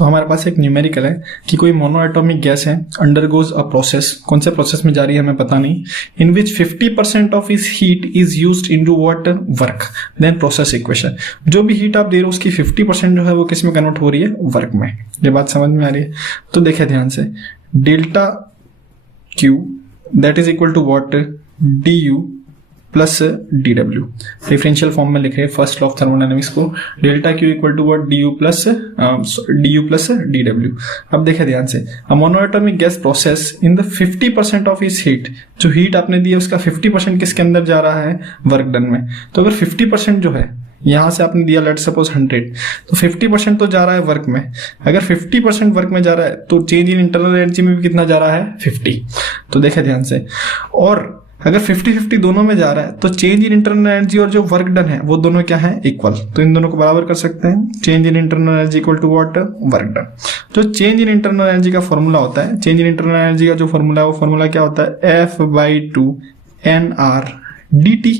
तो हमारे पास एक न्यूमेरिकल है कि कोई मोनोएटॉमिक गैस है, अंडरगोज अ प्रोसेस, कौन से प्रोसेस में जा रही है हमें पता नहीं, in which 50% of is heat is used into what work, then process equation. जो भी हीट आप दे रहे हो उसकी 50% जो है वो किस में कन्वर्ट हो रही है, वर्क में। ये बात समझ में आ रही है? तो देखिए ध्यान से, delta Q that is equal to what, D U plus D W. Differential form में लिख रहे हैं फर्स्ट लॉ ऑफ थर्मोडायनेमिक्स को, delta Q equal to what, D U plus D W. अब देखिए ध्यान से, a monoatomic gas process in the 50% of इस हीट, जो हीट आपने दी है उसका 50% किसके अंदर जा रहा है, वर्क डन में। तो अगर 50% जो है, यहां से आपने दिया लेट सपोज 100, तो 50% तो जा रहा है वर्क में। अगर 50% वर्क में जा रहा है तो चेंज इन इंटरनल एनर्जी में भी कितना जा रहा है, 50। तो देखिए ध्यान से, और अगर 50-50 दोनों में जा रहा है तो चेंज इन इंटरनल एनर्जी और जो वर्क डन है वो दोनों क्या है, इक्वल। तो इन दोनों को बराबर कर सकते हैं, change in internal energy equal to what, work done. जो चेंज इन इंटरनल एनर्जी का फॉर्मूला होता है, चेंज इन इंटरनल एनर्जी का जो फॉर्मूला है वो फॉर्मूला क्या होता है, F/2 NR dt,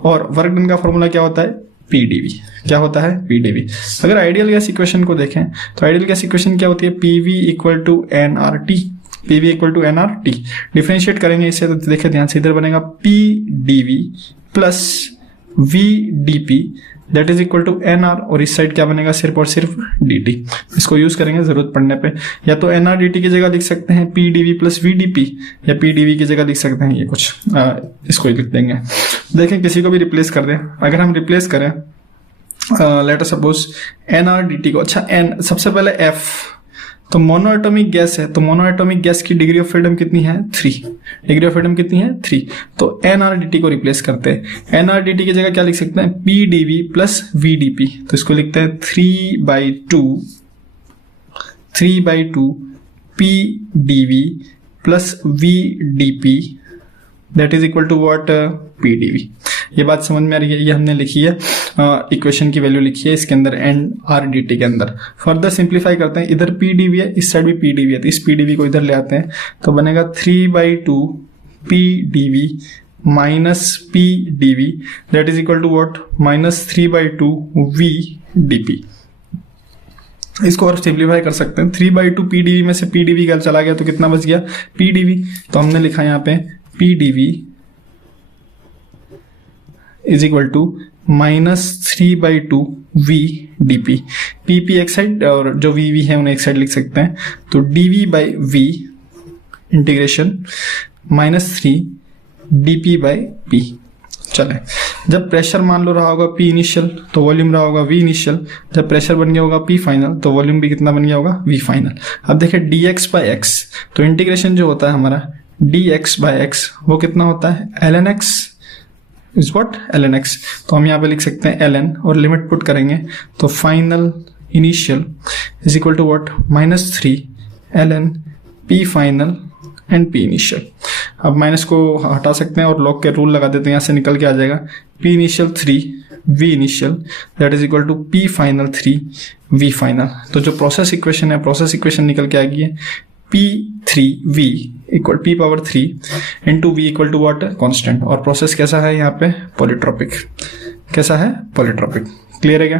और वर्क डन का फॉर्मूला क्या होता है, PdV। क्या होता है, PdV। अगर आइडियल गैस इक्वेशन को देखें तो आइडियल गैस इक्वेशन क्या होती है, PV equal to NRT, PV equal to NRT। Differentiate करेंगे इसे तो देखिए ध्यान से, इधर बनेगा PdV plus VdP that is equal to NR, और इस साइड क्या बनेगा, सिर्फ और सिर्फ DT। इसको यूज करेंगे जरूरत पड़ने पे, या तो NRDT की जगह लिख सकते हैं PdV प्लस VdP, या PdV की जगह लिख सकते हैं ये कुछ इसको लिख देंगे। देखें किसी को भी रिप्लेस कर दें, अगर हम रिप्लेस करें लेट अस सपोज NRDT को, अच्छा N सबसे पहले F, तो मोनोएटॉमिक गैस है तो मोनोएटॉमिक गैस की डिग्री ऑफ फ्रीडम कितनी है, 3। डिग्री ऑफ फ्रीडम कितनी है, 3। तो NRDT को रिप्लेस करते हैं, NRDT की जगह क्या लिख सकते हैं, PdV प्लस VdP। तो इसको लिखते हैं 3/2 PdV plus VdP that is equal to what, PdV। ये बात समझ में आ रही है? ये हमने लिखी है, इक्वेशन की वैल्यू लिखी है इसके अंदर NRDT के अंदर। फर्दर सिंप्लीफाई करते हैं, इधर PdV है, इस साइड भी PdV है, तो इस PdV को इधर ले आते हैं, तो बनेगा 3/2 PdV minus PdV that is equal to what, minus 3/2 VdP। इसको और सिंप्लीफाई कर सकते हैं, 3/2 PdV में से PdV का चला गया तो कितना बच गया, PdV। तो हमने लिखा यहाँ पे PdV is equal to minus 3/2 VdP। PP एक साइड और जो VV है उन्हें एक साइड लिख सकते हैं, तो dV/V इंटीग्रेशन -3 dP/P। चले, जब प्रेशर मान लो रहा होगा P इनिशियल तो वॉल्यूम रहा होगा V इनिशियल, जब प्रेशर बन गया होगा P फाइनल तो वॉल्यूम भी कितना बन गया होगा, V फाइनल। अब देखिए dx/x, तो इंटीग्रेशन जो होता है हमारा dx/x वो कितना होता है, ln x is what, ln x। तो हम यहाँ पे लिख सकते हैं ln, और लिमिट पुट करेंगे तो final initial is equal to what, -3 ln P final and P initial. अब माइनस को हटा सकते हैं और लॉग के रूल लगा देते हैं, यहाँ से निकल के आ जाएगा P initial 3 V initial that is equal to P final 3 V final. तो जो प्रोसेस इक्वेशन है, प्रोसेस इक्वेशन निकल के आ गई है P3V equal P⁻3 into V equal to what, constant. और प्रोसेस कैसा है यहाँ पे, पॉलीट्रॉपिक। कैसा है, पॉलीट्रॉपिक। क्लियर है क्या?